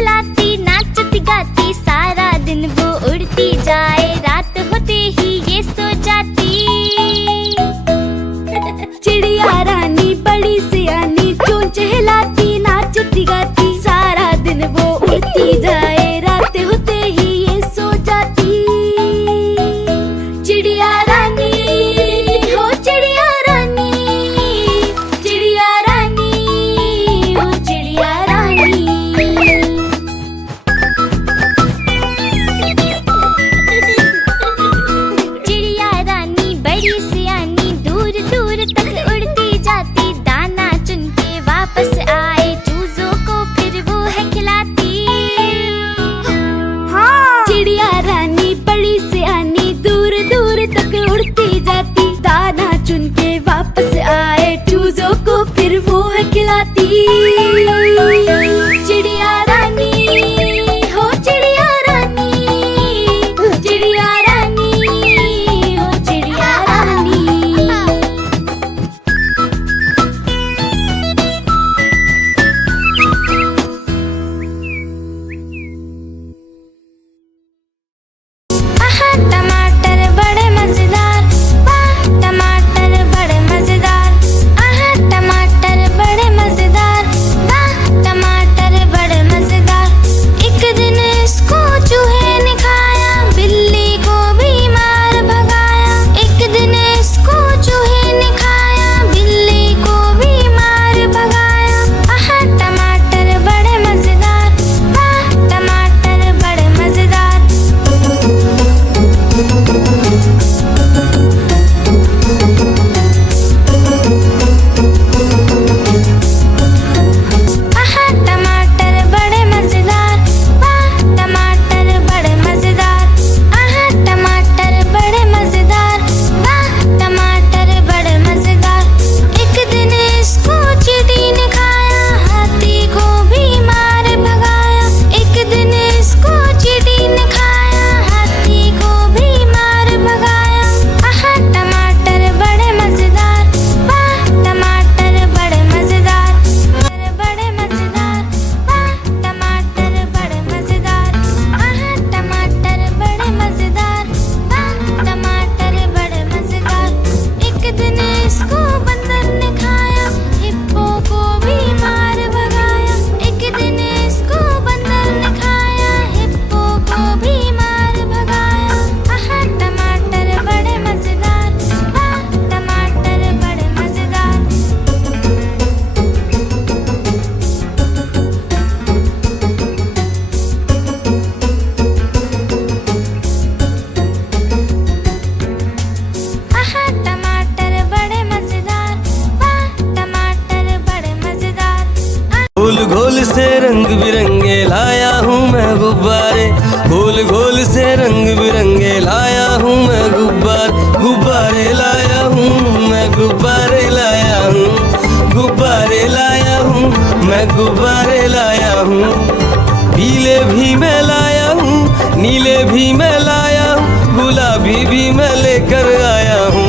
चहलाती नाचती गाती, सारा दिन वो उड़ती जाए, रात होते ही ये सो जाती। चिड़िया रानी बड़ी सियानी, चूं चहलाती नाचती गाती, सारा दिन वो उड़ती जाए, रात होते ही ये सो जाती। चिड़िया रानी हो चिड़िया रानी, चिड़िया रानी हो चिड़िया रानी। चिड़िया रानी बड़ी सियानी, दूर दूर तक उड़ती जाती, दाना चुन के वापस आए, चूजों को फिर वो है खिलाती। हाँ। चिड़िया रानी बड़ी सियानी, दूर दूर तक उड़ती जाती, दाना चुन के वापस आए, चूजों को फिर वो है खिलाती। चिड़िया रानी हो चिड़िया रानी, चिड़िया रानी हो चिड़िया रानी। आहा टमाटर बड़े मजेदार, वाह टमाटर बड़े मजेदार, आहा टमाटर बड़े मजेदार, वाह टमाटर बड़े मजेदार। एक दिन इसको चूहे ने खाया, बिल्ली को भी मार भगाया। एक दिन इसको चूहे ने खाया, बिल्ली को भी मार भगाया। आहा टमाटर बड़े मजेदार, वाह टमाटर बड़े मजेदार। आहा टमाटर बड़े मजेदार, वाह टमाटर बड़े मजेदार, आहा टमाटर बड़े मजेदार, वाह टमाटर बड़े मजेदार। एक दिन इसको चींटी ने खाया, हाथी को भी मार भगाया। एक दिन इसको चींटी ने खाया, हाथी को भी मार भगाया। आहा टमाटर बड़े मजेदार, वाह टमाटर बड़े मजेदार, बड़े मजेदार, वाह टमाटर बड़े मजेदार, आहा टमाटर बड़े मजेदार, वाह टमाटर बड़े मजेदार। एक दिन इसको बंदर ने खाया, हिप्पो को भी मार भगाया। एक दिन इसको बंदर ने खाया, हिप्पो को भी मार भगाया। आहा टमाटर बड़े मजेदार, वाह टमाटर बड़े मजेदार। आहा टमाटर बड़े मजेदार, वाह टमाटर बड़े मजेदार। गोल गोल से रंग बिरंगे लाया हूँ मैं गुब्बारे, गोल गोल से रंग बिरंगे लाया हूँ मैं गुब्बारे लाया हूँ मैं, गुब्बारे लाया हूँ, गुब्बारे लाया हूँ मैं, गुब्बारे लाया हूँ। पीले भी मैं लाया हूँ, नीले भी मैं लाया हूँ, गुलाबी भी मैं लेकर आया हूँ।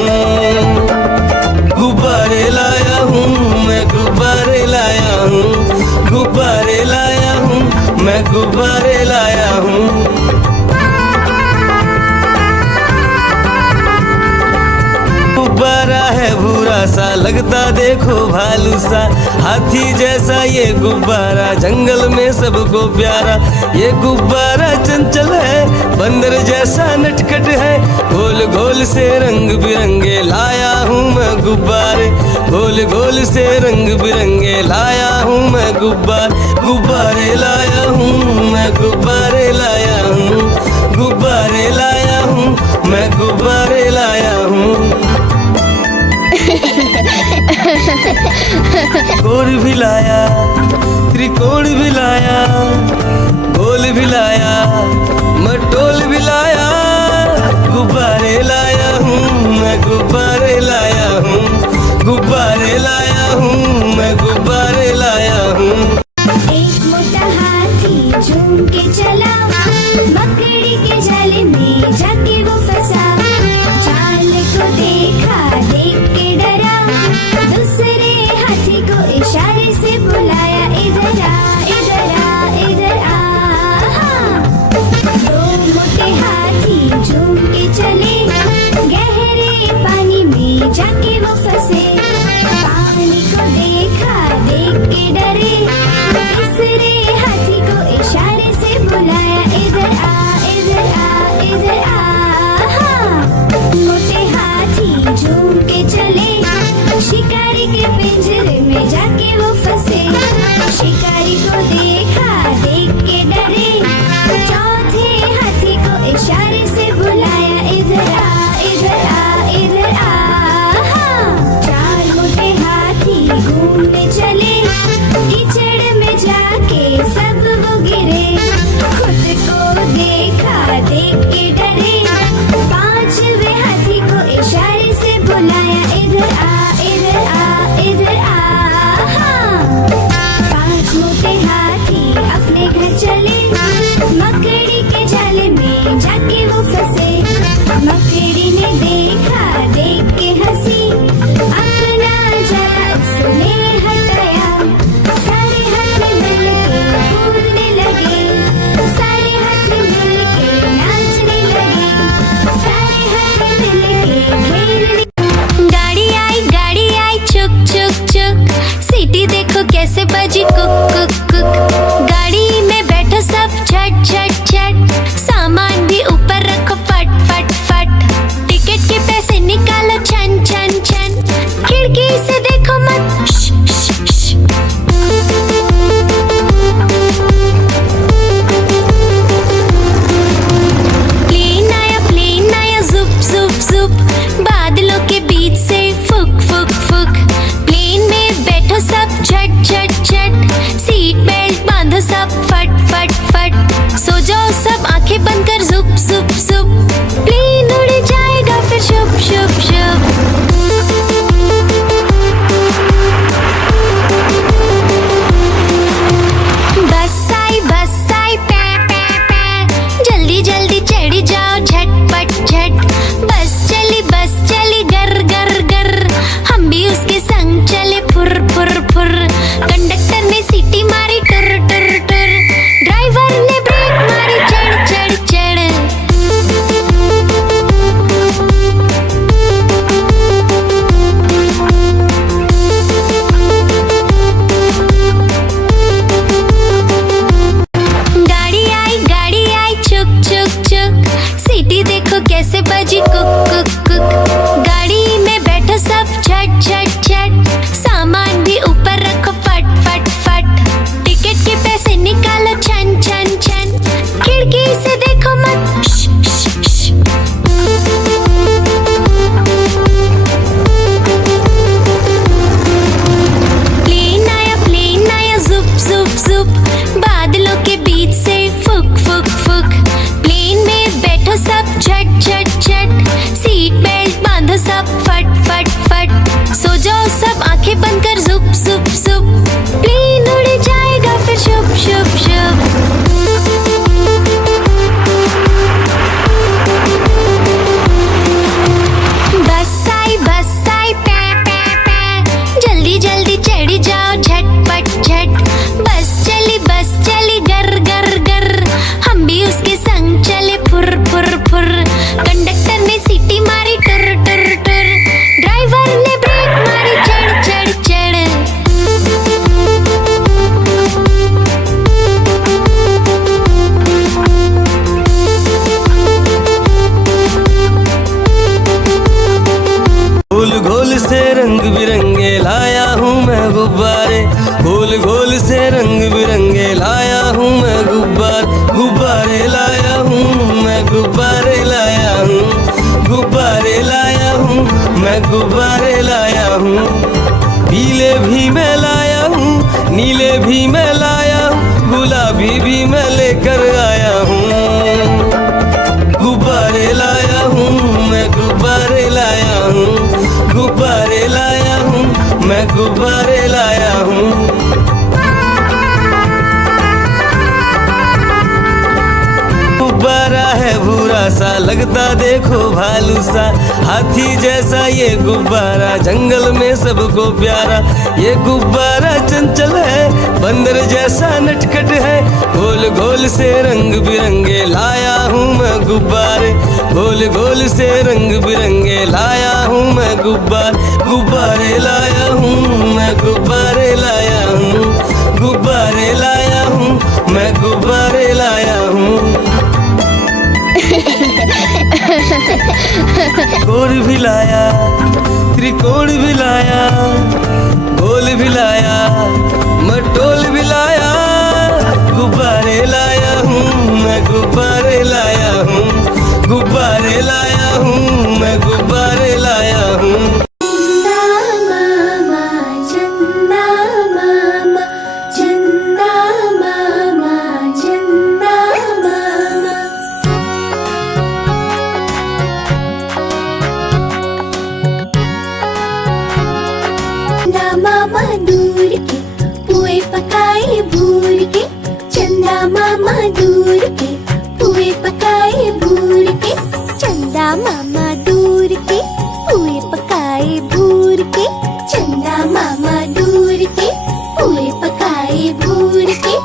गुब्बारे लाया हूँ मैं, गुब्बारे लाया हूँ, गुब्बारे लाया हूँ मैं, गुब्बारे लाया हूँ। गुब्बारा है भूरा सा, लगता देखो भालू सा, हाथी जैसा ये गुब्बारा, जंगल में सबको प्यारा। ये गुब्बारा चंचल है, बंदर जैसा नटखट है, गोल गोल से रंग बिरंगे लाया हूँ मैं गुब्बारे, गोल गोल से रंग बिरंगे लाया हूँ मैं गुब्बारे लाया हूँ मैं, गुब्बारे लाया हूँ, गुब्बारे लाया हूँ मैं, गुब्बारे लाया हूँ। गोल भी लाया, त्रिकोण भी लाया, गोल भी लाया, मटोल भी लाया, गुब्बारे लाया हूँ मैं, गुब्बारे लाया हूँ, गुब्बारे लाया हूँ मैं, गुब्बारे लाया हूँ। एक मोटा हाथी झूम के चला, मकड़ी के जाल में जाके वो फंसा। जाल को देखा, देख के डरा, दूसरे हाथी को इशारे से बुलाया, इधर आ इधर आ इधर आ। गुब्बारे लाया हूँ मैं, गुब्बारे लाया हूँ, गुब्बारे लाया हूँ मैं, गुब्बारे लाया हूँ। पीले भी मैं लाया हूँ, नीले भी मैं लाया हूँ, गुलाबी भी मैं लेकर आया हूँ। गुब्बारे लाया हूँ मैं, गुब्बारे लाया हूँ, गुब्बारे लाया हूँ मैं, गुब्बारे लाया हूँ। गुब्बारा है भूरा सा, लगता देखो भालू सा, हाथी जैसा ये गुब्बारा, जंगल में सबको प्यारा। ये गुब्बारा चंचल है, बंदर जैसा नटखट है, गोल गोल से रंग बिरंगे लाया हूँ मैं गुब्बारे, गोल गोल से रंग बिरंगे लाया हूँ मैं गुब्बारे लाया हूँ मैं, गुब्बारे लाया हूँ, गुब्बारे लाया हूँ मैं, गुब्बारे लाया हूँ। कोण भी लाया, त्रिकोण भी लाया, गोल भी लाया, मटोल भी लाया, गुब्बारे लाया हूँ मैं, गुब्बारे लाया हूँ, गुब्बारे लाया हूँ मैं, गुब्बारे लाया हूँ। मामा दूर के पुए पकाए भूर के, चंदा मामा दूर के पुए पकाए भूर के, चंदा मामा दूर के पुए पकाए भूर के, चंदा मामा दूर के पुए पकाए भूर के।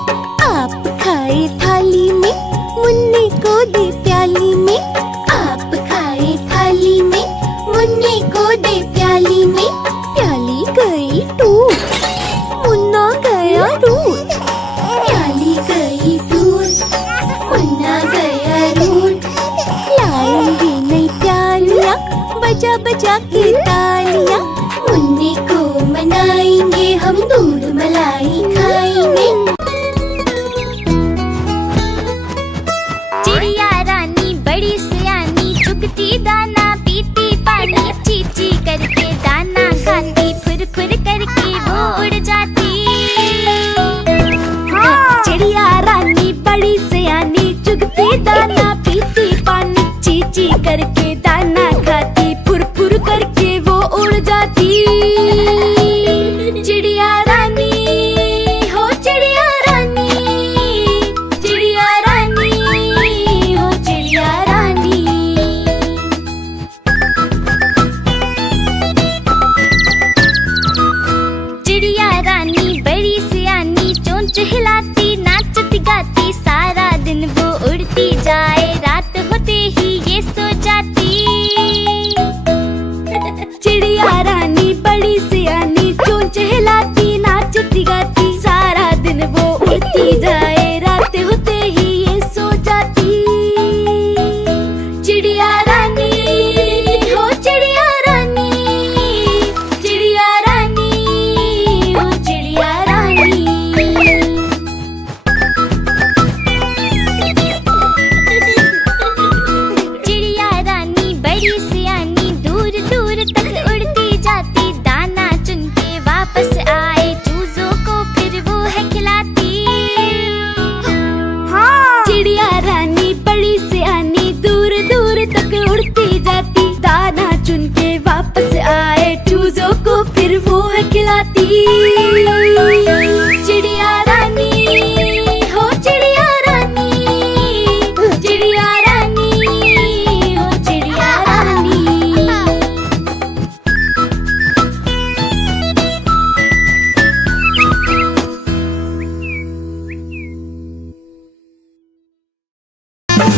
आप खाए थाली में, मुन्ने को दे प्याली में, आप खाए थाली में, मुन्ने को दे प्याली में, प्याली गई टूट, मुन्ना गया रूट, प्याली गई टूट, मुन्ना गया रूट। लाएंगे नई प्यालियाँ, बजा बजा के तालियाँ, मुन्ने को मनाएंगे हम, दूध मलाई खाएंगे। चिड़िया रानी बड़ी सयानी, चुगती दाना पीती पानी, चीची करके दाना खाती, फुर फुर करके वो उड़ जाती। चिड़िया रानी बड़ी सयानी, चुगती दाना पीती पानी, चीची करके दाना खाती, फुर फुर करके वो उड़ जाती। चिड़िया रानी हो, चिड़िया रानी, चिड़िया रानी हो, चिड़िया रानी। चिड़िया रानी बड़ी सियानी, चोंच हिलाती नाचती गाती, सारा दिन वो उड़ती जाए, रात होते ही ये सो जाती। चिड़िया रानी बड़ी सियानी, चोंच हिलाती नाचती गाती, सारा दिन वो उड़ती जाए, रात होते ही ये सो जाती। चिड़िया रानी हो, चिड़िया रानी, चिड़िया रानी हो, चिड़िया रानी। चिड़िया रानी बड़ी सियानी, दूर दूर तक उड़ती जाती, दाना चुन के वापस आए, चूजों को फिर वो है खिलाती। चिड़िया रानी बड़ी सियानी, दूर दूर तक उड़ती जाती, दाना चुन के वापस आए, चूजों को फिर वो है खिलाती। चिड़िया रानी हो, चिड़िया रानी, चिड़िया रानी हो, चिड़िया रानी।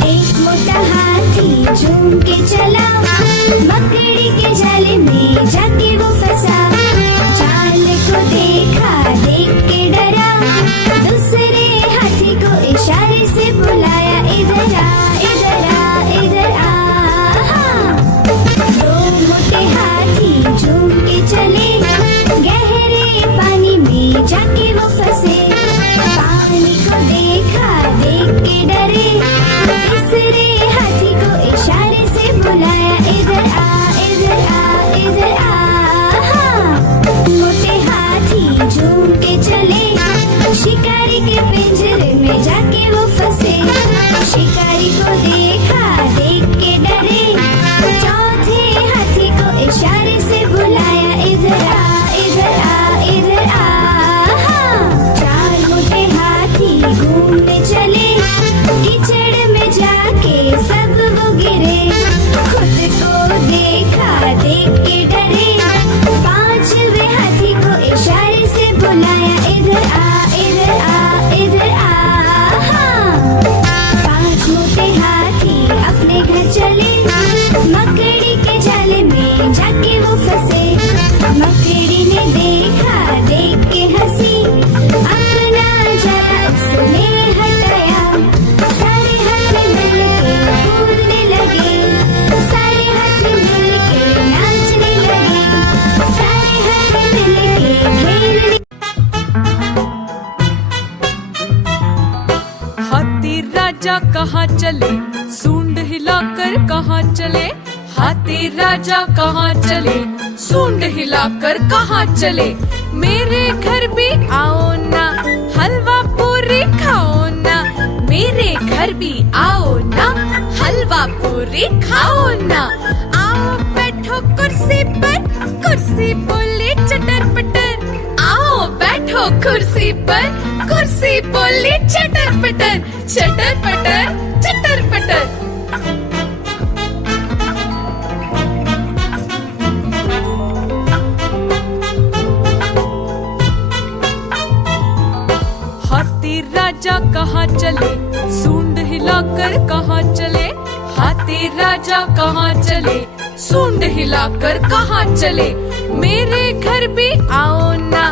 एक मोटा हाथी झूम के चला, मकड़ी के जाले में जाके वो फंसा, जाल को देखा देख के डरा, दूसरे हाथी को इशारे से बुलाया, इधर आ, इधर आ, इधर आ। दो मोटे हाथी झूम के चले, गहरे पानी में जाके वो फंसे, पानी को देखा देख राजा कहाँ चले, सूंड हिलाकर कहाँ चले। हाथी राजा कहाँ चले, सूंड हिलाकर कहाँ चले। मेरे घर भी आओ ना, हलवा पूरी खाओ ना। मेरे घर भी आओ ना, हलवा पूरी खाओ ना। आओ बैठो कुर्सी पर, कुर्सी बोली चटर पटर। आओ बैठो कुर्सी पर, कुर्सी बोली चटर पटर। चटर पटर चटर पटर। हाथी राजा कहाँ चले, सूंड हिलाकर कहाँ चले। हाथी राजा कहाँ चले, सूंड हिलाकर कहाँ चले। मेरे घर भी आओ ना,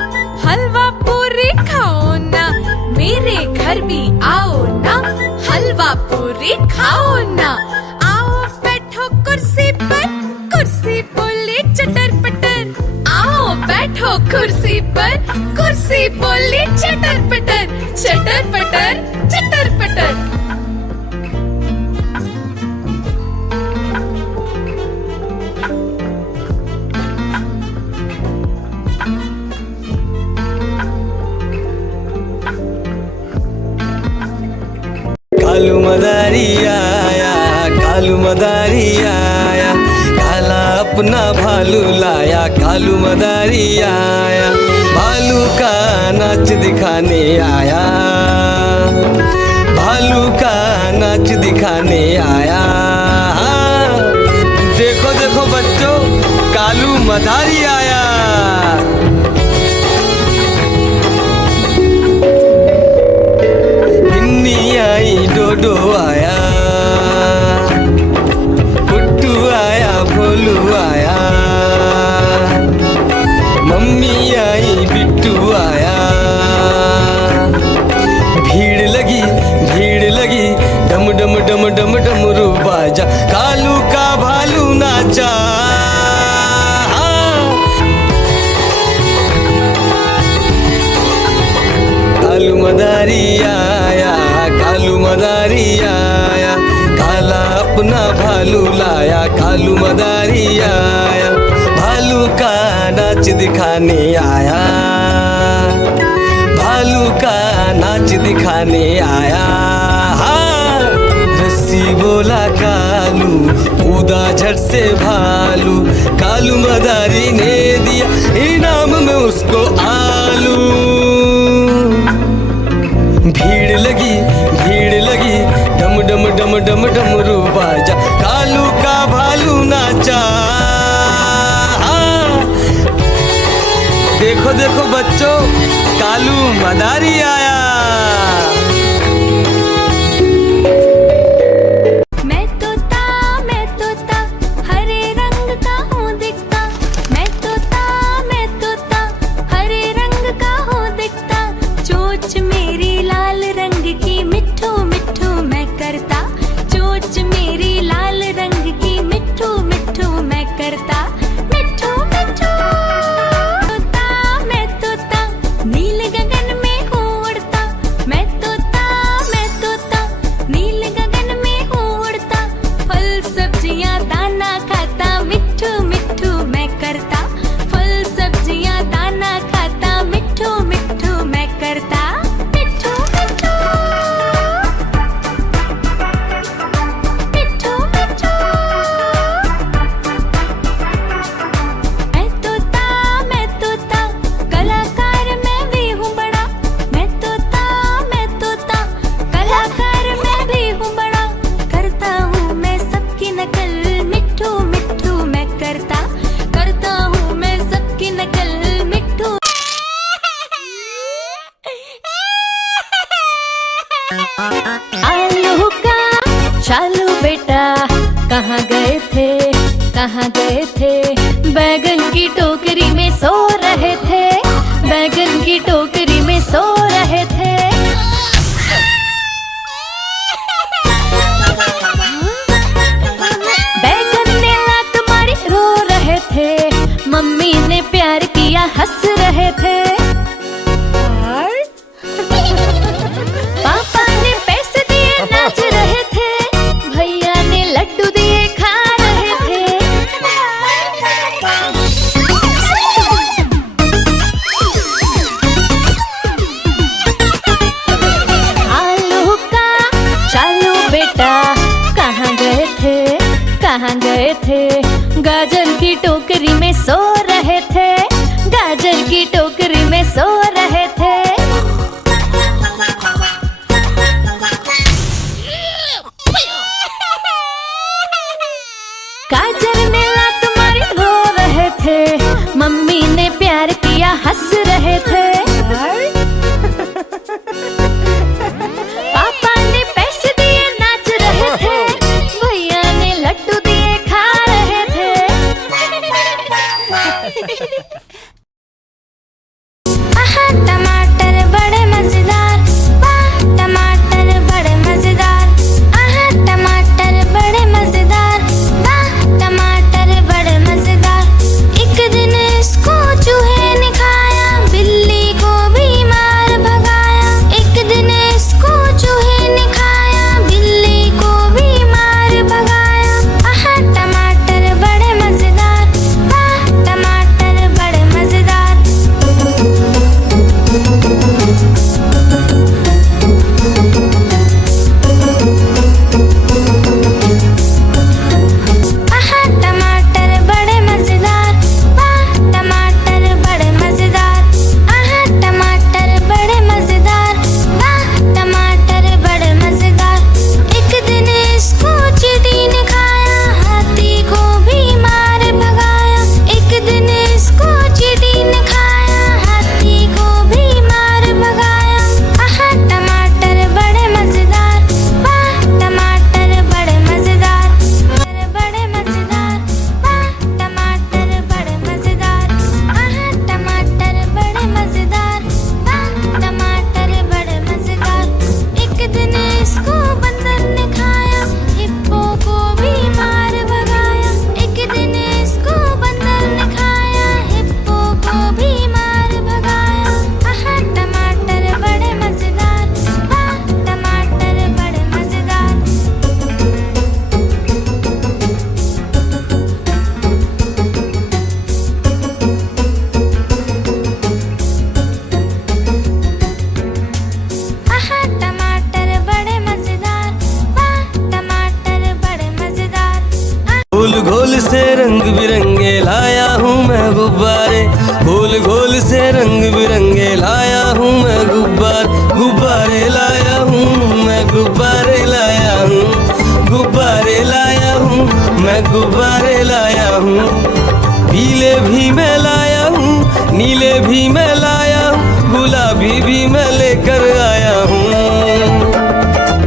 हलवा पूरी खाओ ना। मेरे घर भी आओ ना, हलवा पूरी खाओ ना। आओ बैठो कुर्सी पर, कुर्सी बोली चटर पटर। आओ बैठो कुर्सी पर, कुर्सी बोली चटर पटर। चटर पटर चटर पटर। कालू मदारी आया, कालू मदारी आया। काला अपना भालू लाया, कालू मदारी आया। भालू का नाच दिखाने आया, भालू का नाच दिखाने आया। देखो देखो बच्चों, कालू मदारी आया। गिन्नी आई, डोडो आया, गुड्डू आया, भोलू आया। मम्मी आई, बिट्टू आया। भीड़ लगी, भीड़ लगी, डम डम डम डम डमरू बाजा। कालू का भालू नाचा। कालू मदारी आया, कालू मदारी आया। काला अपना भालू लाया, कालू मदारी आया। भालू का नाच दिखाने आया, भालू का नाच दिखाने आया। रस्सी बोला कालू, कूदा झट से भालू। कालू मदारी ने दिया इनाम में उसको आलू। भीड़ लगी, भीड़ लगी, डम डम डम डम डमरू बाजा। कालू का भालू नाचा। देखो देखो बच्चों, कालू मदारी आया। मैं तोता हरे रंग का हूँ दिखता। मैं तोता हरे रंग का हूँ दिखता। चोंच मेरी लाल रंग की, मिट्ठू मिट्ठू मैं करता। चोंच मेरी लाल रंग की, मिट्ठू मिट्ठू मैं करता। मिट्ठू मिट्ठू मैं तोता नील गगन में हूँ उड़ता। मैं तोता नील गगन में हूँ उड़ता। फल सब्जियाँ दाना खाता, मिट्ठू मिट्ठू मैं करता। फल सब्जियाँ दाना खाता, मिट्ठू मिट्ठू मैं करता। मिट्ठू मिट्ठू मिट्ठू मिट्ठू। मैं तोता कलाकार मैं भी हूँ बड़ा। मैं तोता कलाकार मैं भी हूँ बड़ा। करता हूँ मैं सबकी नकल, मिट्ठू मिट्ठू मैं करता। करता हूँ मैं सबकी नकल, मिट्ठू। आलू का चालू बेटा कहाँ गए थे, कहाँ गए थे। बैगन की टोकरी में सो रहे थे, बैगन की टोकरी में सो रहे थे। बैगन ने लात मारी, रो रहे थे। मम्मी ने प्यार किया, हंस रहे थे। पापा ने पैसे दिए, नाच कहाँ गए थे? गाजर की टोकरी में सो रहे थे, गाजर की टोकरी में सो रहे थे। गाजर ने लात मारी रो रहे थे, मम्मी ने प्यार किया हंस रहे थे। पापा ने पैसे दिए नाच रहे थे, भैया ने लड्डू दिए खा रहे थे। आहा टमाटर बड़े मजेदार, वाह टमाटर बड़े मजेदार। आहा टमाटर बड़े मजेदार, वाह टमाटर बड़े मजेदार। एक दिन इसको चूहे ने खाया, बिल्ली को भी मार भगाया। एक दिन इसको चूहे ने खाया, बिल्ली को भी मार भगाया। आहा टमाटर बड़े मजेदार, वाह टमाटर बड़े मजेदार। आहा टमाटर बड़े मजेदार, वाह टमाटर बड़े मजेदार। आहा टमाटर बड़े मजेदार, वाह टमाटर बड़े मजेदार। एक दिन इसको चींटी ने खाया, हाथी को भी मार भगाया। एक दिन इसको चींटी ने खाया, हाथी को भी मार भगाया। आहा टमाटर बड़े मजेदार, वाह टमाटर बड़े मजेदार। बड़े मजेदार, वाह टमाटर बड़े मजेदार। आहा टमाटर बड़े मजेदार, वाह टमाटर बड़े मजेदार। एक दिन इसको बंदर ने खाया, हिप्पो को भी मार भगाया। एक दिन इसको बंदर ने खाया, हिप्पो को भी मार भगाया। आहा टमाटर बड़े मजेदार, वाह टमाटर बड़े मजेदार। आहा टमाटर बड़े मजेदार, वाह टमाटर बड़े मजेदार। गोल गोल से रंग बिरंगे लाया हूँ मैं गुब्बारे, गोल गोल से रंग बिरंगे लाया हूँ मैं गुब्बारे लाया हूँ मैं, गुब्बारे लाया हूँ, गुब्बारे लाया हूँ मैं, गुब्बारे लाया हूँ। पीले भी मैं लाया हूँ, नीले भी मैं लाया हूँ, गुलाबी भी मैं लेकर आया हूँ।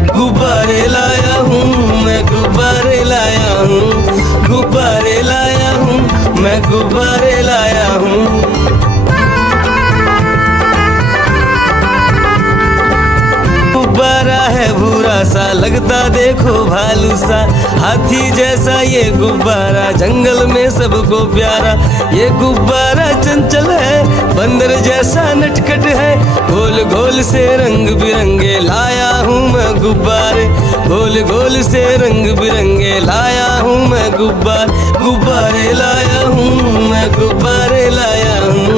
गुब्बारे लाया हूँ मैं, गुब्बारे लाया हूँ, गुब्बारे लाया हूँ मैं, गुब्बारे लाया हूँ। गुब्बारा है भूरा सा, लगता देखो भालू सा, हाथी जैसा ये गुब्बारा, जंगल में सबको प्यारा। ये गुब्बारा चंचल है, बंदर जैसा नटखट है, गोल गोल से रंग बिरंगे लाया हूँ मैं गुब्बारे, गोल गोल से रंग बिरंगे लाया हूँ मैं गुब्बारे लाया हूँ मैं, गुब्बारे लाया हूँ,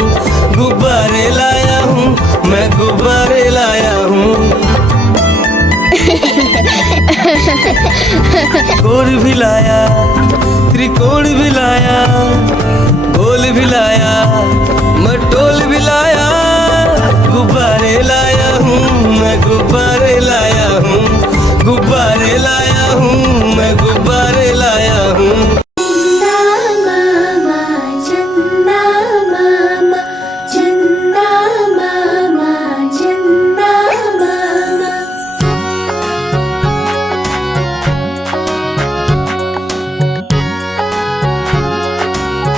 गुब्बारे लाया हूँ मैं, गुब्बारे लाया हूँ। गोल भी लाया, त्रिकोण भी लाया, गोल भी लाया, मटोल भी लाया, गुब्बारे लाया हूँ मैं, गुब्बारे लाया हूँ, गुब्बारे लाया हूँ मैं, गुब्बारे लाया हूँ। चंदा मामा, चंदा मामा, चंदा मामा।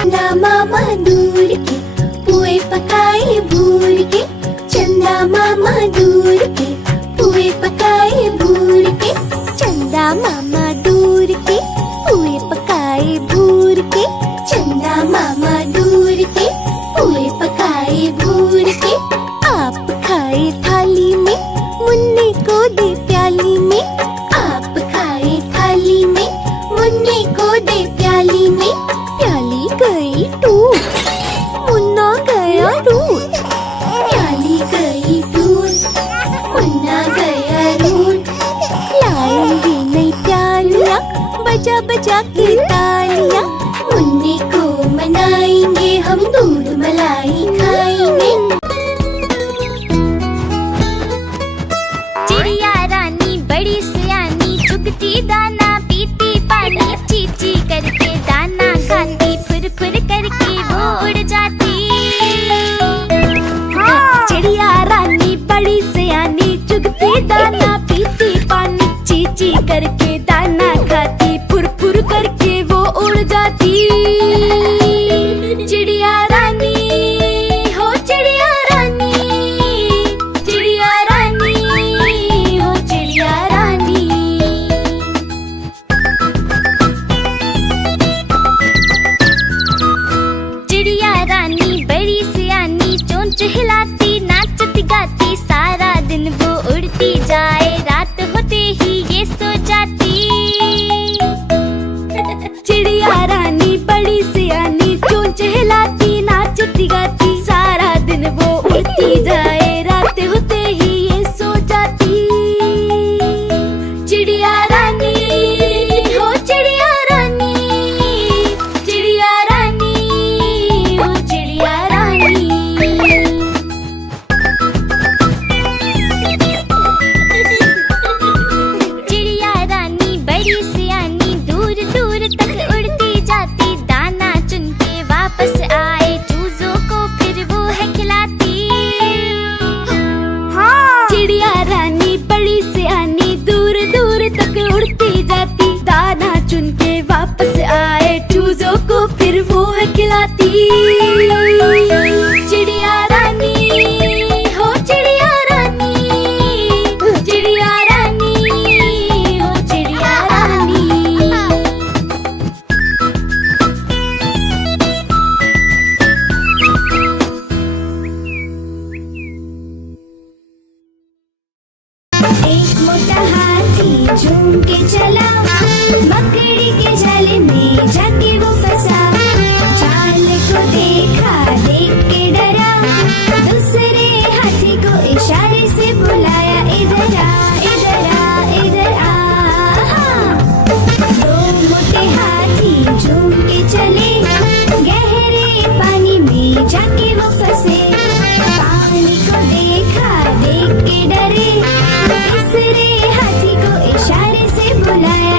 चंदा मामा दूर के पुए पकाए भूर के, चंदा मामा दूर के पुए पकाए भूर के। चंदा मामा दूर के पुए पकाए भूर के, चंदा मामा दूर के पुए पकाए भूर के। आप खाए थाली में, मुन्ने को दे प्याली में। आप खाए थाली में, मुन्ने को दे प्याली में। प्याली गई टूट, मुन्ना गया रूठ। प्याली गई टूट, मुन्ना गया रूठ। लाएंगे नहीं प्याली बजा बजा के तालियां। मुन्ने को मनाएंगे हम, दूध मलाई खाएंगे। चिड़िया रानी बड़ी सियानी, चुगती दाना पीती पानी, चींची करके दाना खाती, फुर फुर करके वो उड़ जाती। चिड़िया रानी बड़ी सियानी, चुगती दाना पीती पानी, चींची करके दाना खाती, फुर फुर करके वो उड़ जाती। चिड़िया रानी हो चिड़िया रानी, चिड़िया रानी हो चिड़िया रानी। चिड़िया रानी बड़ी सियानी, चोंच हिलाती, नाचती गाती, सारा दिन वो उड़ती जाए, रात होते ही ये सो जाती। चिड़िया रानी बड़ी सियानी, चोंच हिलाती, नाचती गाती, सारा दिन वो उड़ती जाए, रात होते ही ये सो जाती। चिड़िया रानी हो चिड़िया रानी, चिड़िया रानी हो चिड़िया रानी। चिड़िया रानी बड़ी सियानी, दूर दूर तक उड़ती जाती, दाना चुन के वापस आए, चूजों को फिर वो है खिलाती। चिड़िया रानी बड़ी सियानी, दूर दूर तक उड़ती जाती, दाना चुन के वापस आए, चूजों को फिर वो है खिलाती। चिड़िया रानी हो चिड़िया रानी, चिड़िया रानी हो चिड़िया रानी। एक मोटा हाथी झूम के चला, मकड़ी के जाल में जाके वो फंसा। जाल को देखा, देख के डरा, दूसरे हाथी को इशारे से बुलाया, इधर आ इधर आ इधर आ। दो मोटे हाथी झूम के चले, गहरे पानी में जाके वो फंसे। पानी को देखा, देख के डरे, तीसरे हाथी को इशारे से बुलाया,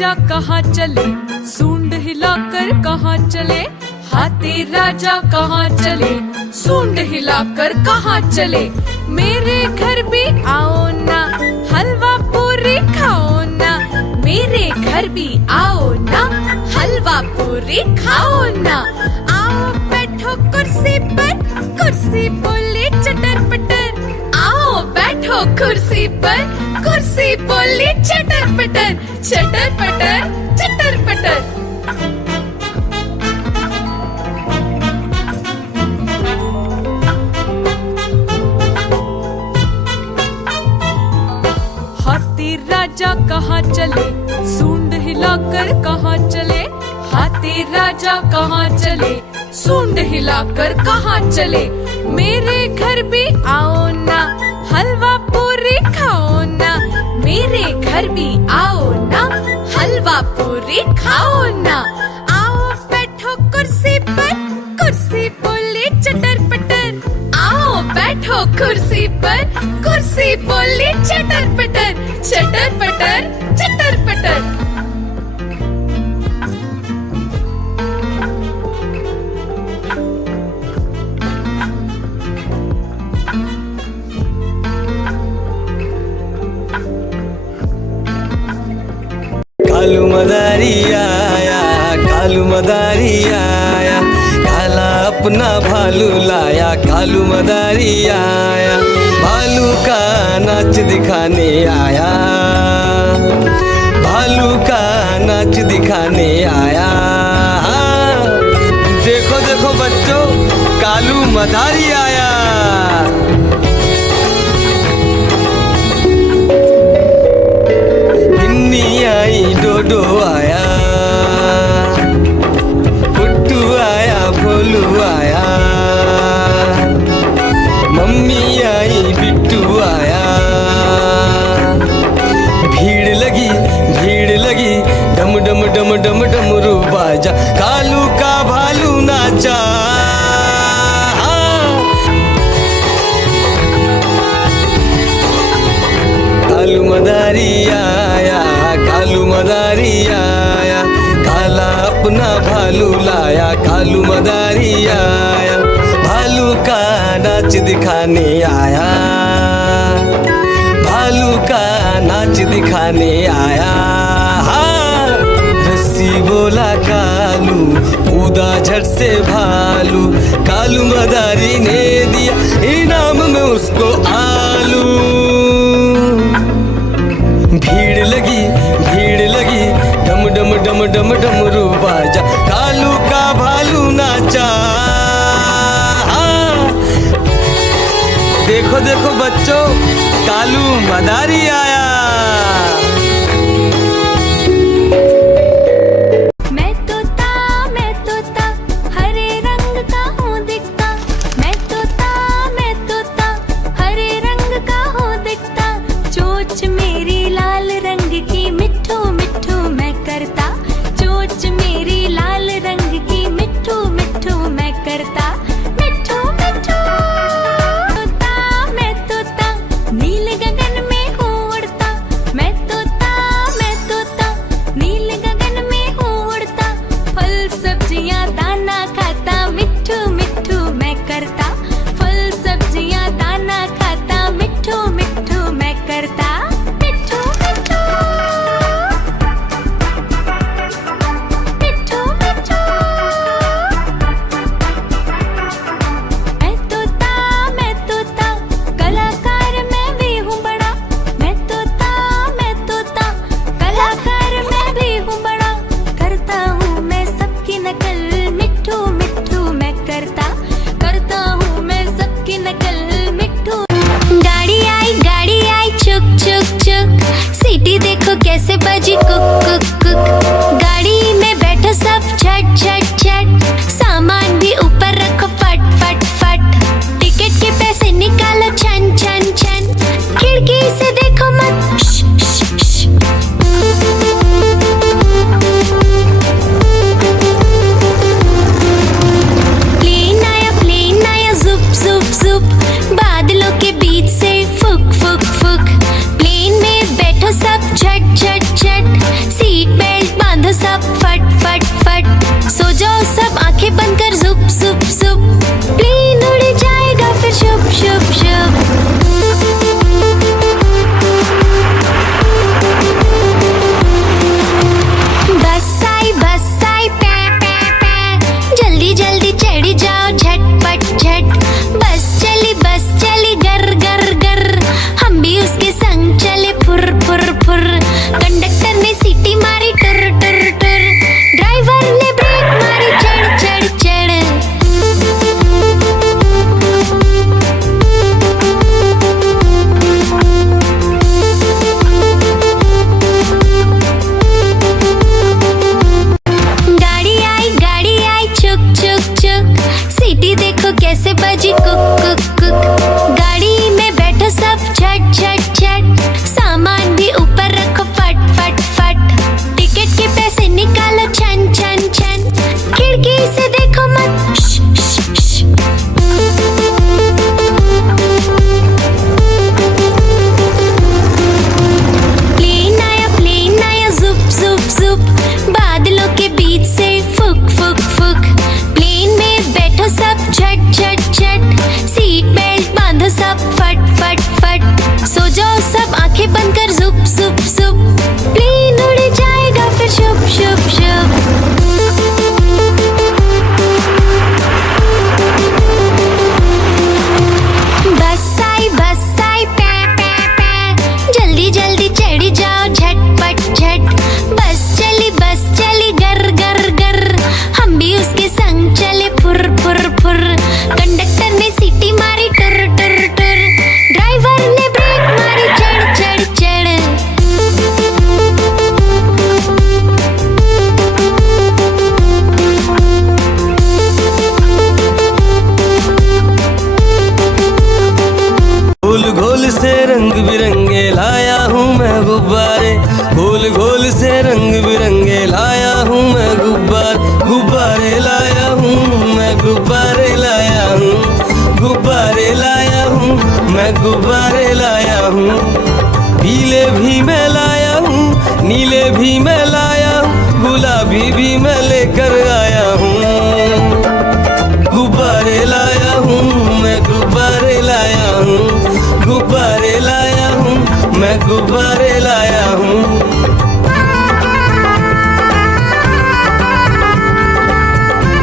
राजा कहाँ चले, सूंड हिलाकर कहाँ चले, हाथी राजा कहाँ चले, सूंड हिलाकर कहाँ चले। मेरे घर भी आओ ना, हलवा पूरी खाओ ना, मेरे घर भी आओ ना, हलवा पूरी खाओ ना। आओ बैठो कुर्सी पर, कुर्सी बोले चटर पटर, आओ बैठो कुर्सी पर, कुर्सी बोले चटर पटर, चटर पटर चटर पटर। हाथी राजा कहाँ चले, सूंड हिलाकर कहाँ चले, हाथी राजा कहाँ चले, सूंड हिलाकर कहाँ चले। मेरे घर भी आओ ना, हलवा पूरी खाओ ना, मेरे घर भी आओ ना, हलवा पूरी खाओ ना। आओ बैठो कुर्सी पर, कुर्सी बोले चटर पटर, आओ बैठो कुर्सी पर, कुर्सी बोले चटर पटर, चटर पटर चटर पटर। कालू मदारी आया, कालू मदारी आया, काला अपना भालू लाया, कालू मदारी आया, भालू का नाच दिखाने आया, भालू का नाच दिखाने आया। देखो देखो बच्चों, कालू मदारी आया। बिन्नी आई, डोडो आया, पुट्टू आया, भोलू आया, मम्मी आई, बिट्टू आया। भीड़ लगी, भीड़ लगी, डम डम डम डम डमरू बाजा, कालू का भालू नाचा। कालू मदारी आया, कालू मदारी आया, काला अपना भालू लाया, कालू मदारी आया, भालू का नाच दिखाने आया, भालू का नाच दिखाने आया। रस्सी बोला कालू, कूदा झट से भालू, कालू मदारी ने दिया इनाम में उसको आलू। भीड़ लगी, भीड़ लगी, डम डम डम डम डमरू बाजा, कालू का भालू नाचा। देखो देखो बच्चों, कालू मदारी आया। मैं तोता हरे रंग का हूँ दिखता, मैं तोता हरे रंग का हूँ दिखता, चोंच मेरी लाल रंग की, मिट्ठू मिट्ठू मैं करता, चोंच मेरी लाल रंग की, मिट्ठू मिट्ठू मैं करता, मिट्ठू मिट्ठू। मैं तोता नील गगन में हूँ उड़ता, मैं तोता नील गगन में हूँ उड़ता, फल सब्जियाँ दाना खाता, मिट्ठू मिट्ठू मैं करता, फल सब्जियाँ दाना खाता, मिट्ठू मिट्ठू मैं करता, मिट्ठू मिट्ठू मिट्ठू मिट्ठू। मैं तोता कलाकार मैं भी हूँ बड़ा, मैं तोता कलाकार मैं भी हूँ बड़ा, करता हूँ मैं सबकी नकल, मिट्ठू मिट्ठू मैं करता हूँ मैं सबकी नकल, मिट्ठू। गाड़ी आई चुक चुक चुक, सीटी देखो कैसे बजी कुक कुक कुक, गाड़ी में बैठो सब झट झट झट, सामान भी ऊपर रखो फट फट फट, टिकट के पैसे निकालो छन छन छन, खिड़की से देखो मत श, श, श। प्लेन आया जुप जुप जुप, बादलों के बीच से फुक फुक फुक, प्लेन में बैठो सब झट झट झट, बिरंगे लाया हूँ मैं गुब्बारे, गोल गोल से रंग बिरंगे लाया हूँ मैं गुब्बारे लाया हूँ मैं, गुब्बारे लाया हूँ, गुब्बारे लाया हूँ मैं, गुब्बारे लाया हूँ। पीले भी मैं लाया हूँ, नीले भी मैं लाया हूँ, गुलाबी भी मैं लेकर आया हूँ। गुब्बारे लाया हूँ मैं, गुब्बारे लाया हूँ, गुब्बारे लाया हूँ मैं, गुब्बारे लाया हूँ।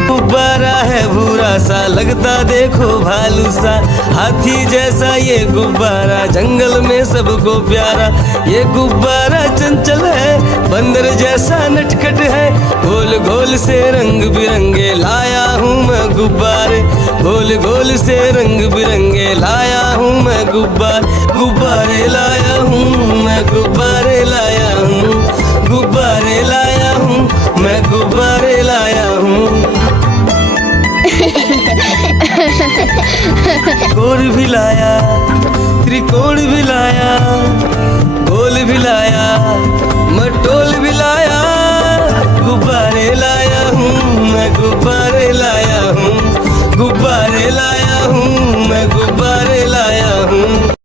गुब्बारा है भूरा सा, लगता देखो भालू सा, हाथी जैसा ये गुब्बारा, जंगल में सबको प्यारा। ये गुब्बारा चंचल है, बंदर जैसा नटखट है, गोल गोल से रंग बिरंगे लाया हूँ मैं गुब्बारे, गोल गोल से रंग बिरंगे लाया हूँ मैं गुब्बारे लाया हूँ मैं, गुब्बारे लाया हूँ, गुब्बारे लाया हूँ मैं, गुब्बारे लाया हूँ। गोल भी लाया, त्रिकोण भी लाया, गोल भी लाया, मटोल भी लाया, गुब्बारे लाया हूँ मैं, गुब्बारे लाया हूँ, गुब्बारे लाया हूँ मैं, गुब्बारे लाया हूँ।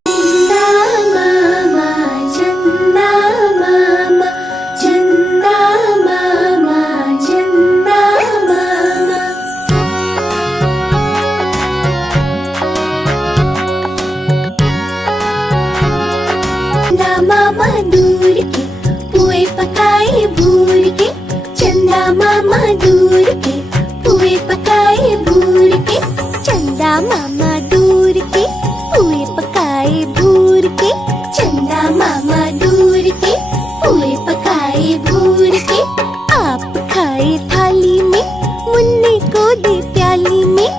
मामा दूर के पुए पकाए भूर के, चंदा मामा दूर के पुए पकाए भूर के, चंदा मामा दूर के पुए पकाए भूर के, चंदा मामा दूर के पुए पकाए भूर के। आप खाए थाली में, मुन्ने को दे प्याली में,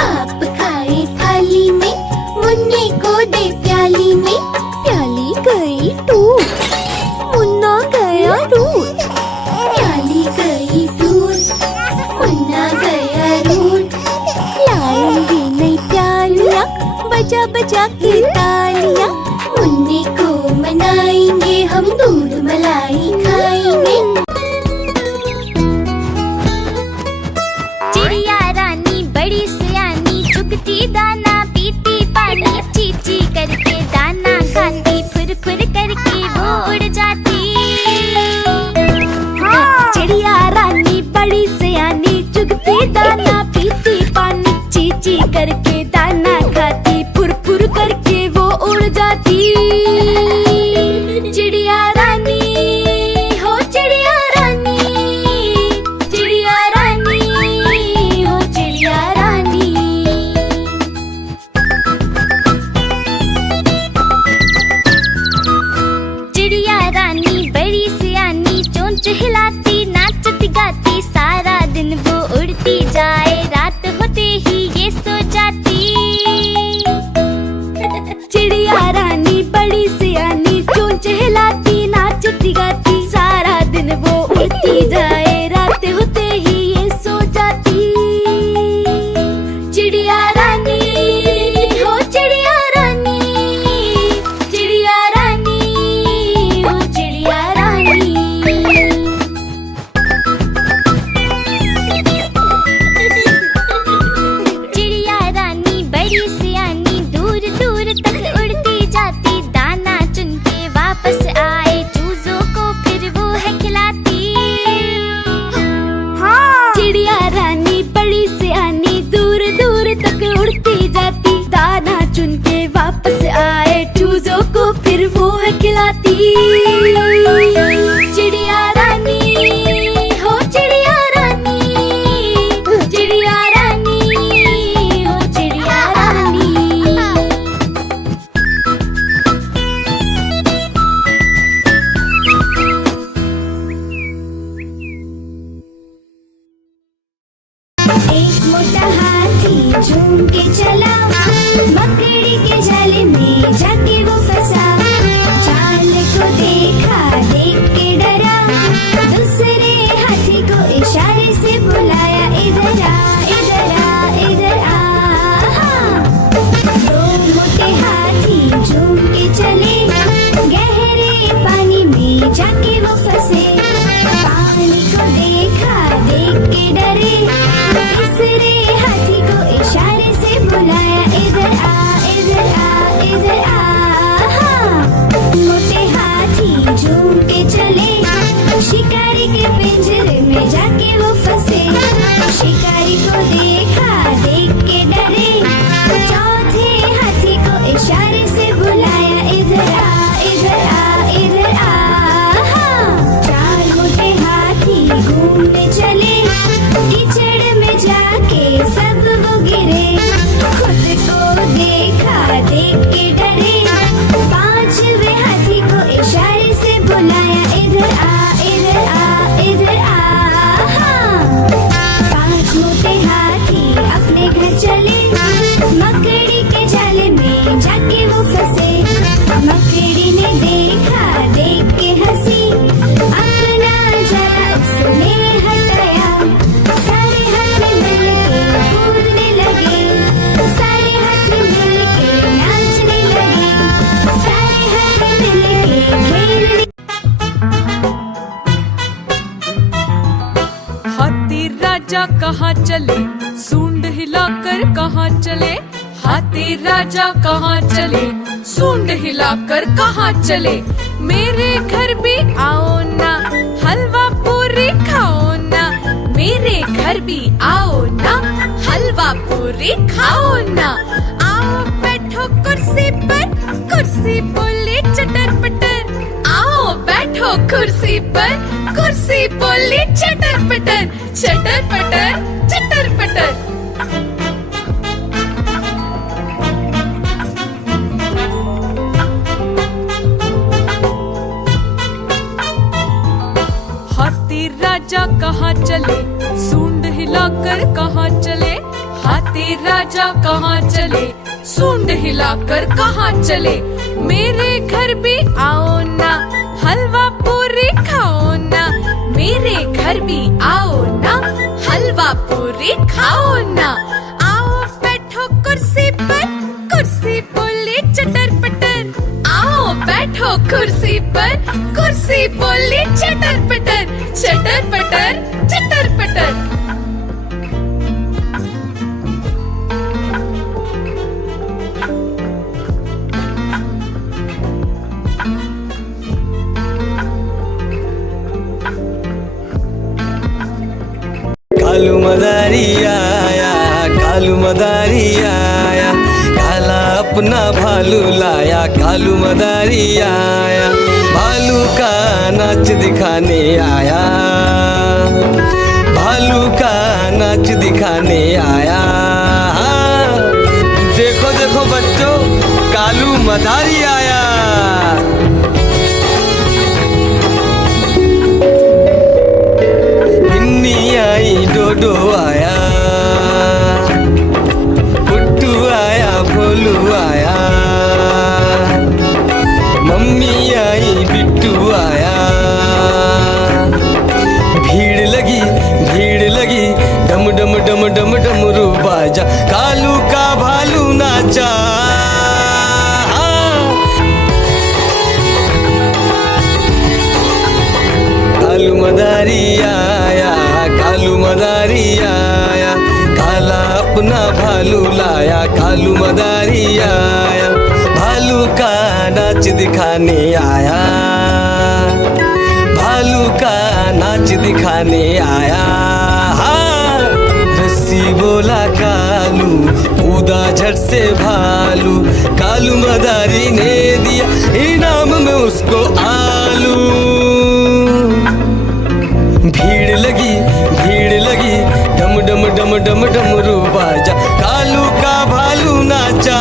आप खाए थाली में, मुन्ने को दे प्याली में, प्याली गई टूट, मुन्ना गया रूट, प्याली गई टूट, मुन्ना गया रूट। लाएंगे नई प्यालियाँ, बजा बजा के तालियाँ, मुन्ने को मनाएंगे हम, दूध मलाई खाएंगे। चिड़िया रानी बड़ी सयानी, चुगती दाना पीती पानी, ची ची करके दाना खाती, फुर फुर करके देखा देख के हंसी अपना जरा उसने हटाया सारे हाथ मिलके कूदने लगे सारे हाथ मिलके नाचने लगे सारे हाथ मिलके खेलने हाथी राजा कहाँ चले सूंड हिलाकर कहाँ चले हाथी राजा कहाँ चले सूंड हिलाकर कहाँ चले मेरे घर भी आओ ना हलवा पूरी खाओ ना मेरे घर भी आओ ना हलवा पूरी खाओ ना आओ बैठो कुर्सी पर कुर्सी बोले चटर पटर आओ बैठो कुर्सी पर कुर्सी बोली चटर पटर चटर पटर चटर पटर हाथी राजा कहाँ चले सूंड हिलाकर कहाँ चले हाथी राजा कहाँ चले सूंड हिलाकर कहाँ चले मेरे घर भी आओ ना हलवा पूरी खाओ ना मेरे घर भी आओ ना हलवा पूरी खाओ ना आओ बैठो कुर्सी पर कुर्सी बोली चटर पटर आओ बैठो कुर्सी पर कुर्सी बोली चटर पटर चटर पटर चटर पटर कालू मदारी आया कालू मदारी आया काला अपना भालू लाया कालू मदारी आया भालू का नाच दिखाने आया भालू का नाच दिखाने आया देखो देखो बच्चों कालू मदारी आया बिन्नी आई डोडो आया पुट्टू आया भोलू आया मम्मी आई बिट्टू आया भीड़ लगी डम डम डम डम डमरू बाजा कालू का भालू नाचा कालू मदारी आया कालू मदारी आया काला अपना भालू लाया कालू मदारी आया भालू का नाच दिखाने आया भालू का नाच दिखाने आया रस्सी बोला कालू कूदा झट से भालू कालू मदारी ने दिया इनाम में उसको आलू भीड़ लगी डम डम डम डम डमरू बाजा कालू का भालू नाचा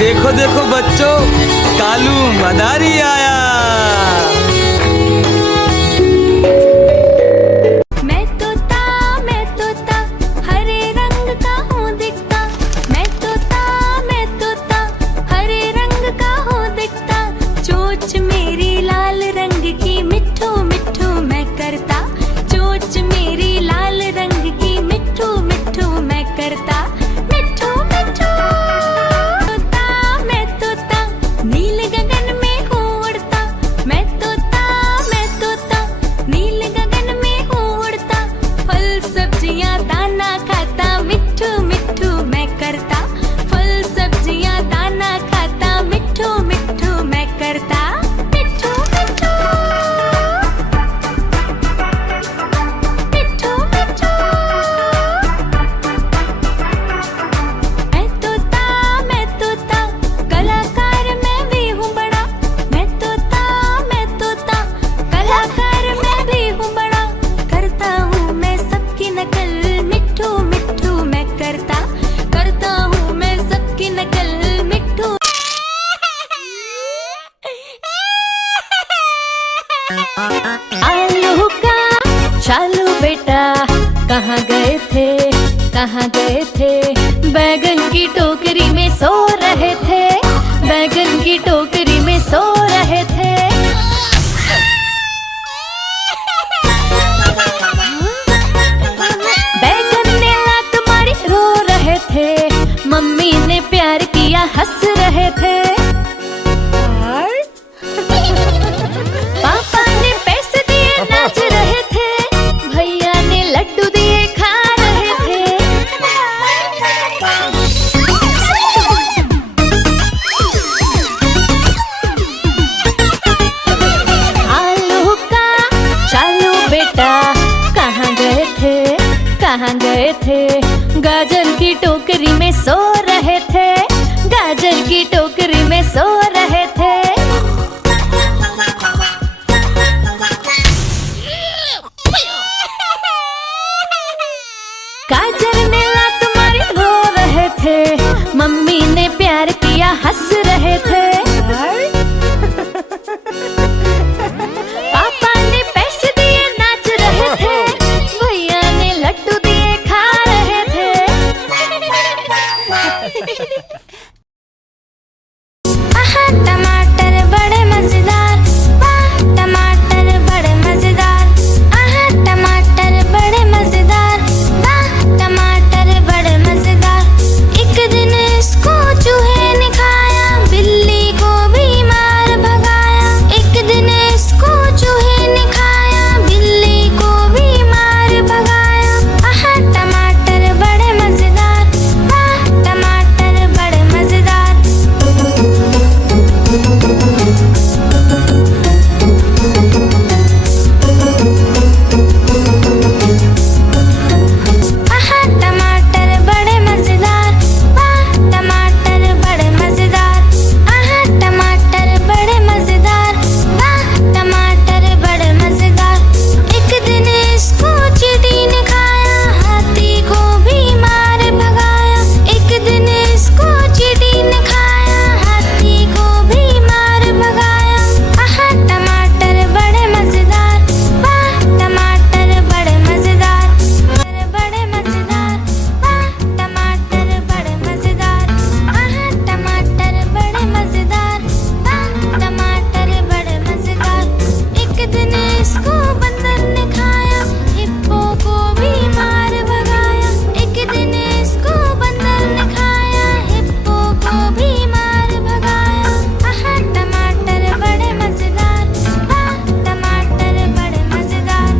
देखो देखो बच्चों कालू मदारी आया मैं तोता हरे रंग का हूँ दिखता मैं तोता हरे रंग का हूँ दिखता चोंच मेरी लाल रंग की मिट्ठू मिट्ठू मैं करता चोंच मेरी लाल रंग की मिट्ठू मिट्ठू मैं करता मिट्ठू मिट्ठू मैं तोता नील गगन में हूँ उड़ता मैं तोता नील गगन में हूँ उड़ता फल सब्जियाँ दाना खाता मिट्ठू मिट्ठू मैं करता फल सब्जियाँ दाना खाता मिट्ठू मिट्ठू मैं करता मिट्ठू मिट्ठू मिट्ठू मिट्ठू मैं तोता कलाकार मैं भी हूँ बड़ा मैं तोता कलाकार मैं भी हूँ बड़ा करता हूँ मैं सबकी नकल मिट्ठू मिट्ठू मैं करता हूँ मैं सबकी नकल मिट्ठू आलू का चालू बेटा कहाँ गए थे बैगन की टोकरी में सो रहे थे की टोकरी में सो रहे थे। काजल ने लात मारी रो रहे थे। मम्मी ने प्यार किया हंस रहे थे। पापा ने पैसे दिए नाच रहे थे। भैया ने लड्डू दिए खा रहे थे। आहा टमाटर बड़े मजेदार, वाह टमाटर बड़े मजेदार। आहा टमाटर बड़े मजेदार, वाह टमाटर बड़े मजेदार। एक दिन इसको चूहे ने खाया, बिल्ली को भी मार भगाया। एक दिन इसको चूहे ने खाया, बिल्ली को भी मार भगाया। आहा टमाटर बड़े मजेदार, वाह टमाटर बड़े मजेदार। आहा टमाटर बड़े मजेदार, वाह टमाटर बड़े मजेदार। आहा टमाटर बड़े मजेदार, वाह टमाटर बड़े मजेदार। एक दिन इसको चींटी ने खाया, हाथी को भी मार भगाया। एक दिन इसको चींटी ने खाया, हाथी को भी मार भगाया। आहा टमाटर बड़े मजेदार, वाह टमाटर बड़े मजेदार। बड़े मजेदार, वाह टमाटर बड़े मजेदार। आहा टमाटर बड़े मजेदार, वाह टमाटर बड़े मजेदार। एक दिन इसको बंदर ने खाया, हिप्पो को भी मार भगाया। एक दिन इसको बंदर ने खाया, हिप्पो को भी मार भगाया। आहा टमाटर बड़े मजेदार, वाह टमाटर बड़े मजेदार।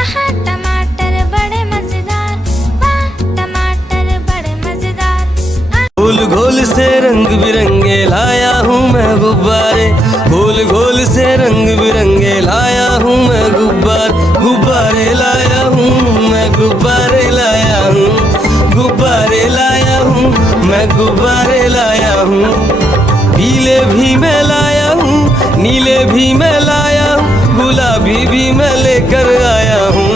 आहा टमाटर बड़े मजेदार, वाह टमाटर बड़े मजेदार। गोल गोल से रंग बिरंगे लाया हूँ मैं गुब्बारे। गोल गोल से रंग बिरंगे लाया हूँ मैं गुब्बारे लाया हूँ मैं गुब्बारे लाया हूँ। गुब्बारे लाया हूँ मैं गुब्बारे लाया हूँ। पीले भी मैं लाया हूँ, नीले भी मैं लाया हूँ, गुलाबी भी मैं लेकर आया हूँ।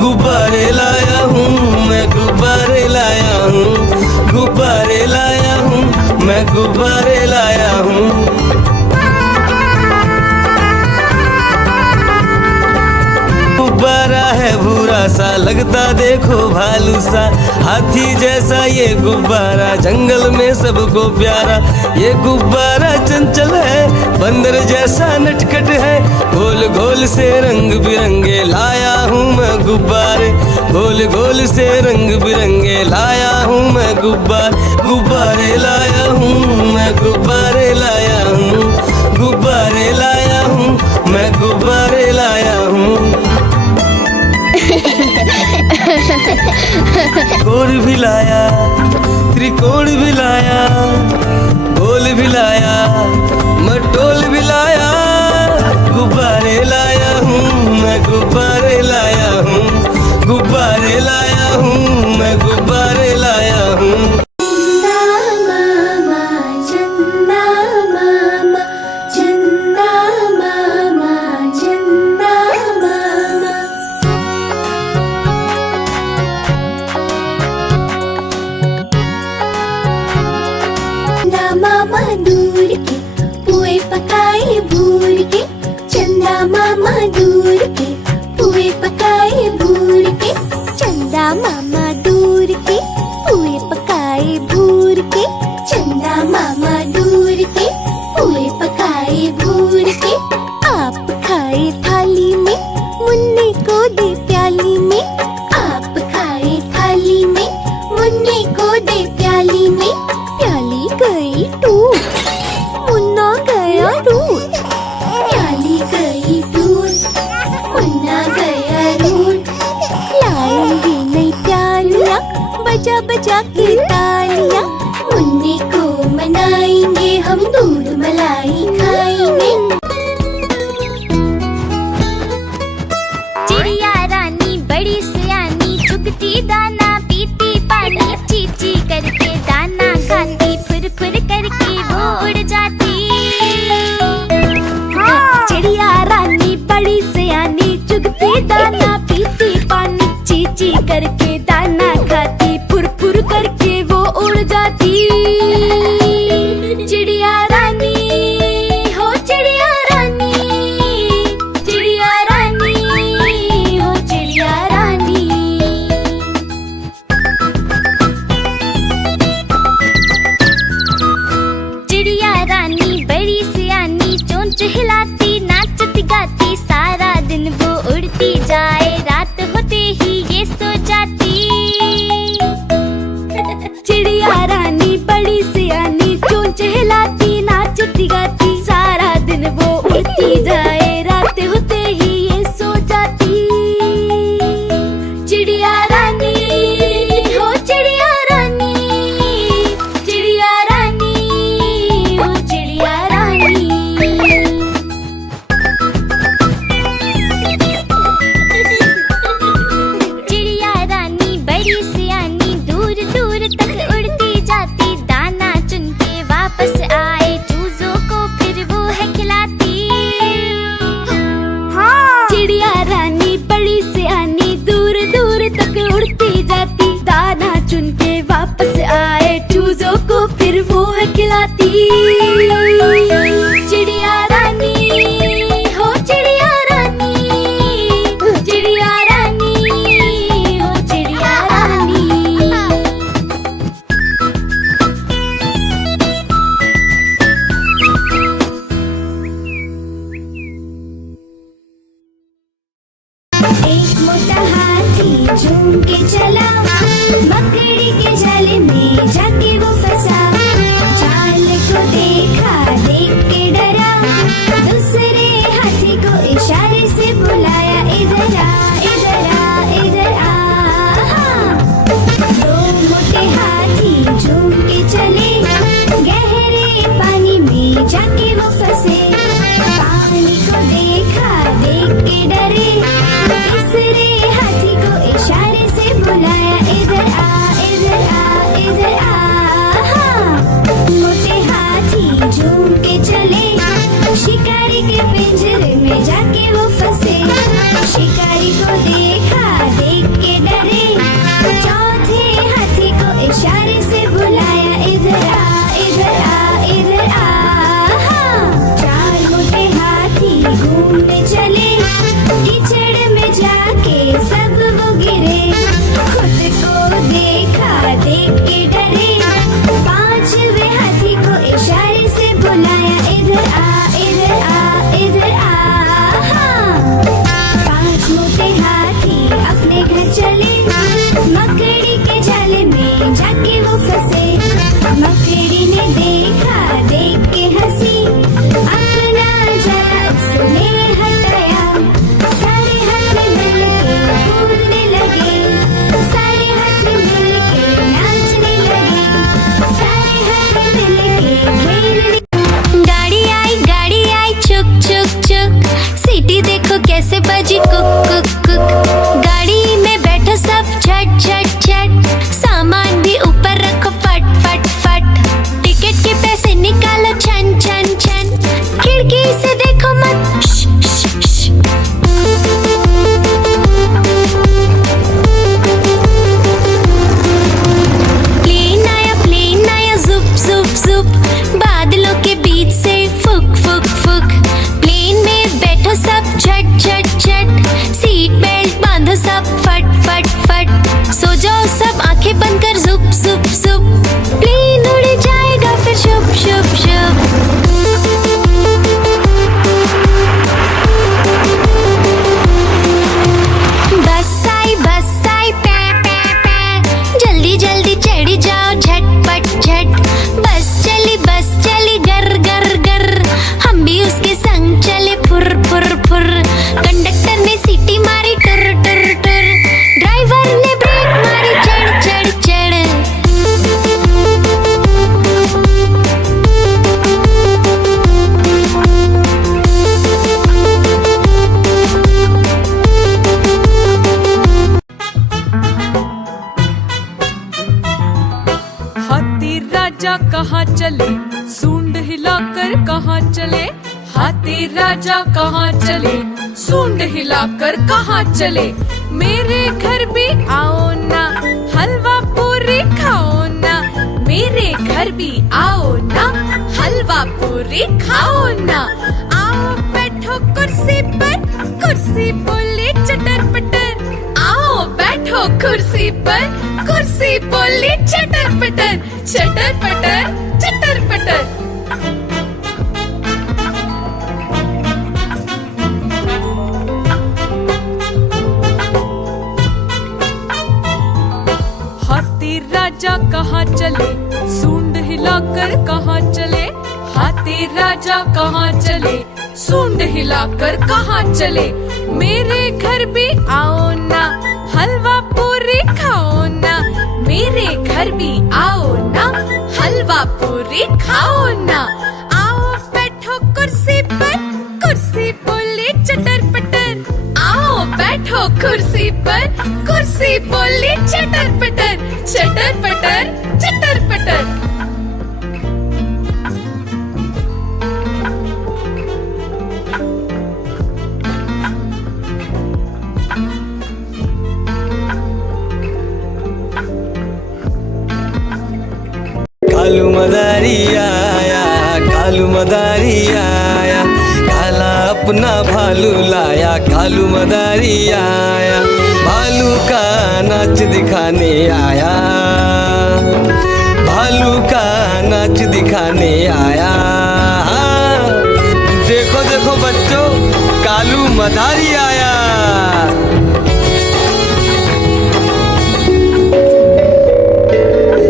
गुब्बारे लाया हूँ मैं गुब्बारे लाया हूँ। गुब्बारे लाया हूँ मैं गुब्बारे लाया हूँ। गुब्बारा है भूरा सा, लगता देखो भालू सा। हाथी जैसा ये गुब्बारा, जंगल में सबको प्यारा। ये गुब्बारा चंचल है, बंदर जैसा नटखट है। गोल गोल से रंग बिरंगे लाया हूँ मैं गुब्बारे। गोल गोल से रंग बिरंगे लाया हूँ मैं गुब्बारे लाया हूँ मैं गुब्बारे लाया हूँ। गुब्बारे लाया हूँ मैं गुब्बारे लाया हूँ। गोल भी लाया, त्रिकोण भी लाया, गोल भी लाया, मटोल भी लाया। गुब्बारे लाया हूँ मैं गुब्बारे लाया हूँ। गुब्बारे लाया हूँ मैं गुब्बारे लाया हूँ। चंदा मामा, चंदा मामा, चंदा मामा, चंदा मामा दूर के वो फंसे। पानी को देखा, देख के डरे, तीसरे हाथी को इशारे से बुलाया, इधर आ, इधर आ, इधर आ। हाँ। मोटे हाथी झूम के चले, शिकारी के पिंजरे में जाके वो फंसे। शिकारी को देखा, देख के डरे, चौथे हाथी को इशारे से बुलाया, इधर आ, इधर आ, इधर आ। हाँ। चार मोटे हाथी घूमने चले, कीचड़ में जाके सब वो गिरे। खुद को देखा, देख के डरे, पांचवे हाथी को इशारे से बुलाया, इधर आ, इधर आ, इधर आ। हाँ। पांच मोटे हाथी अपने घर चले, मकड़ी के जाले में जाके वो फंसे। मकड़ी ने देखा, देख के हंसी, अपना जाला उसने हटाया। सारे हाथी मिलके कूदने लगे, सारे हाथी मिलके नाचने लगे, सारे हाथी मिलके खेलने। गाड़ी आई चुक चुक चुक, सीटी देखो कैसे बजी कुक कुक कुक। गाड़ी में बैठो सब झट झट झट, सामान भी ऊपर रखो फट फट फट। टिकट के पैसे निकालो छन छन छन, खिड़की से देखो मत श, श, श। प्लेन आया जुप जुप जुप, बादलों के बीच से फुक फुक फुक। प्लेन में बैठो सब झट झट झट, सीट बेल्ट बांधो सब फट फट फट। सो जाओ सब आंखें बंद कर जुप जुप जुप, प्लेन उड़ जाएगा फिर शुप शुप शुप। बस आई पै पै पै, जल्दी जल्दी चढ़ी जाओ झटपट झट। बस चली गर गर गर, हम भी उसके संग चले फुर फुर फुर। कंडक्टर ने सीटी मारी टुर टुर टुर, ड्राइवर ने ब्रेक मारी चढ़ चढ़ चढ़। हाथी राजा कहाँ चले, सूंड हिलाकर कहाँ चले। हाथी राजा कहाँ चले, सूंड हिलाकर कहाँ चले। मेरे घर भी आओ ना, हलवा पूरी खाओ ना। मेरे घर भी आओ ना, हलवा पूरी खाओ ना। आओ बैठो कुर्सी पर, कुर्सी बोले चटर पटर। आओ बैठो कुर्सी पर, कुर्सी बोली चटर पटर, चटर पटर, चटर पटर। हाथी राजा कहाँ चले, सूंड हिलाकर कहाँ चले। हाथी राजा कहाँ चले, सूंड हिलाकर कहाँ चले। मेरे घर भी आओ ना, हलवा पूरी खाओ ना। मेरे घर भी आओ ना, हलवा पूरी खाओ ना। आओ बैठो कुर्सी पर, कुर्सी बोले चटर पटर। आओ बैठो कुर्सी पर, कुर्सी बोले चटर पटर, चटर पटर, चटर पटर। कालू मदारी आया, कालू मदारी आया, काला अपना भालू लाया। कालू मदारी आया, भालू का नाच दिखाने आया, भालू का नाच दिखाने आया। देखो देखो बच्चों, कालू मदारी आया।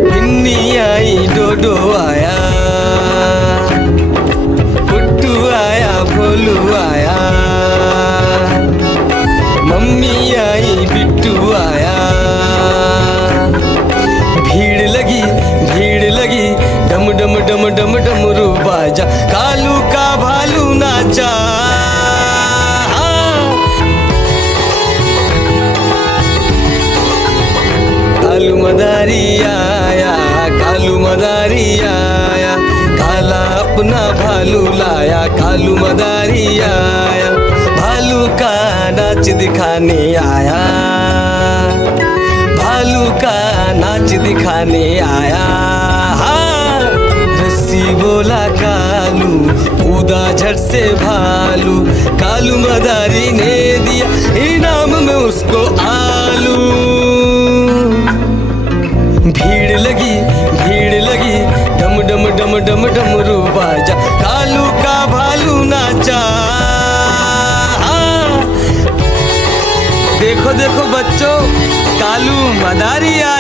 गिन्नी आई, डोडो आया, पुट्टू आया, भोलू आया, मम्मी आई, बिट्टू आया। भीड़ लगी, डम डम डम डम डमरू बाजा। कालू का नाचा। कालू मदारी आया, कालू मदारी आया, काला अपना भालू लाया, कालू मदारी आया, भालू का नाच दिखाने आया, भालू का नाच दिखाने आया। हाँ, रस्सी बोला कालू, कूदा झट से भालू, कालू मदारी ने दिया इनाम में उसको आलू। भीड़ लगी, भीड़ लगी, डम डम डम डम डमरू बाजा, कालू का भालू नाचा। हाँ। देखो देखो बच्चों, कालू मदारी आया।